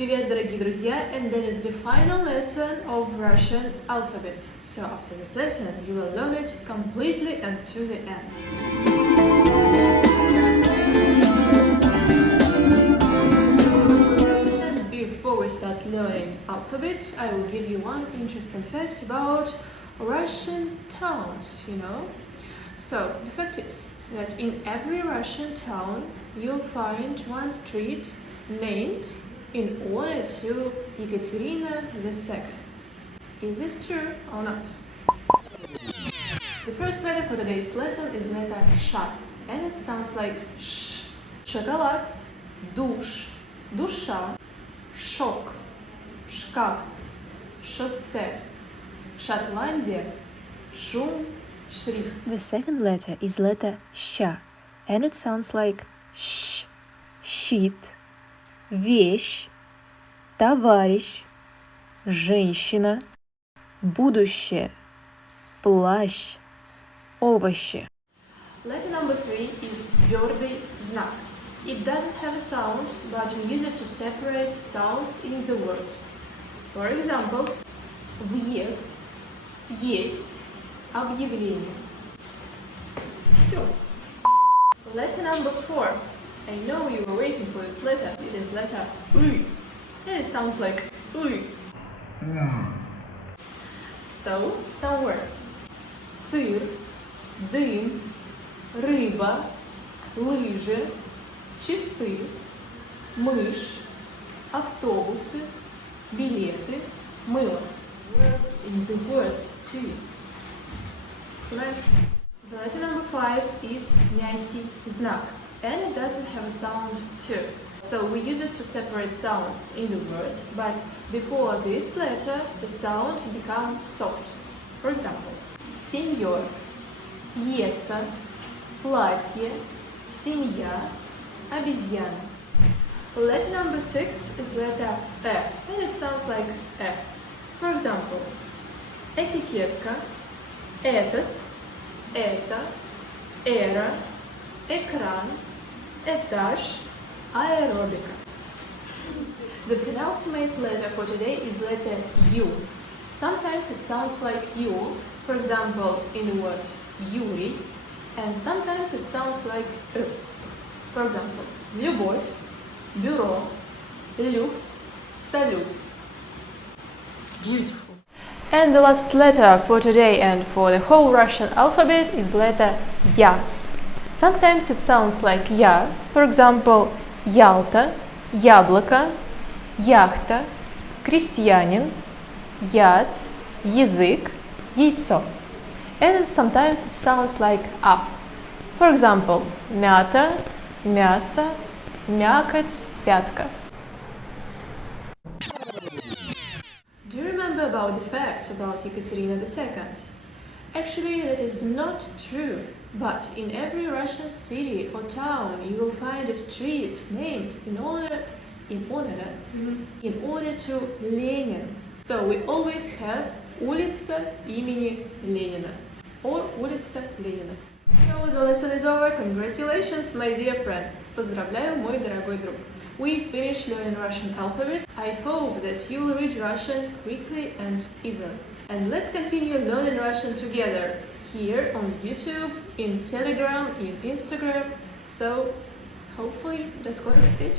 Привет, дорогие друзья, and that is the final lesson of Russian alphabet. So after this lesson, you will learn it completely and to the end. And before we start learning alphabet, I will give you one interesting fact about Russian towns, So the fact is that in every Russian town, you'll find one street named in honor to Ekaterina II. Is this true or not? The first letter for today's lesson is letter Sh, and it sounds like sh. Chocolate, душ, душа, шок, шкаф, шоссе, Шотландия, шум, шрифт. The second letter is letter Sh, and it sounds like sh, щит, вещь, товарищ, женщина, будущее, плащ, овощи. Letter number 3 is твердый знак. It doesn't have a sound, but we use it to separate sounds in the word. For example, въезд, съесть, объявление. Все. Letter number 4. I know you were waiting for this letter. It is letter U, and it sounds like U. So, some words. Сыр, дым, рыба, лыжи, часы, мышь, автобусы, билеты, мыло. Words in the word too. Right? The letter number 5 is мягкий знак, and it doesn't have a sound too. So we use it to separate sounds in the word, but before this letter, the sound becomes soft. For example, сеньор, пьеса, платье, семья, обезьяна. Letter number 6 is letter E, and it sounds like E. For example, этикетка, этот, это, эра, экран, этаж, аэробика. The penultimate letter for today is letter U. Sometimes it sounds like U, for example, in the word Yuri, and sometimes it sounds like U. For example, любовь, бюро, люкс, салют. Beautiful. And the last letter for today and for the whole Russian alphabet is letter Ya. Sometimes it sounds like Ya, for example, Ялта, яблоко, яхта, крестьянин, яд, язык, яйцо. And sometimes it sounds like A. For example, мята, мясо, мякоть, пятка. Do you remember about the fact about Ekaterina II? Actually, that is not true, but in every Russian city or town you will find a street named in order to Lenin. So we always have улица имени Ленина or улица Ленина. So the lesson is over. Congratulations, my dear friend. Поздравляю, мой дорогой друг. We finished learning Russian alphabet. I hope that you will read Russian quickly and easily. And let's continue learning Russian together here on YouTube, in Telegram, in Instagram. So hopefully до скорых встреч!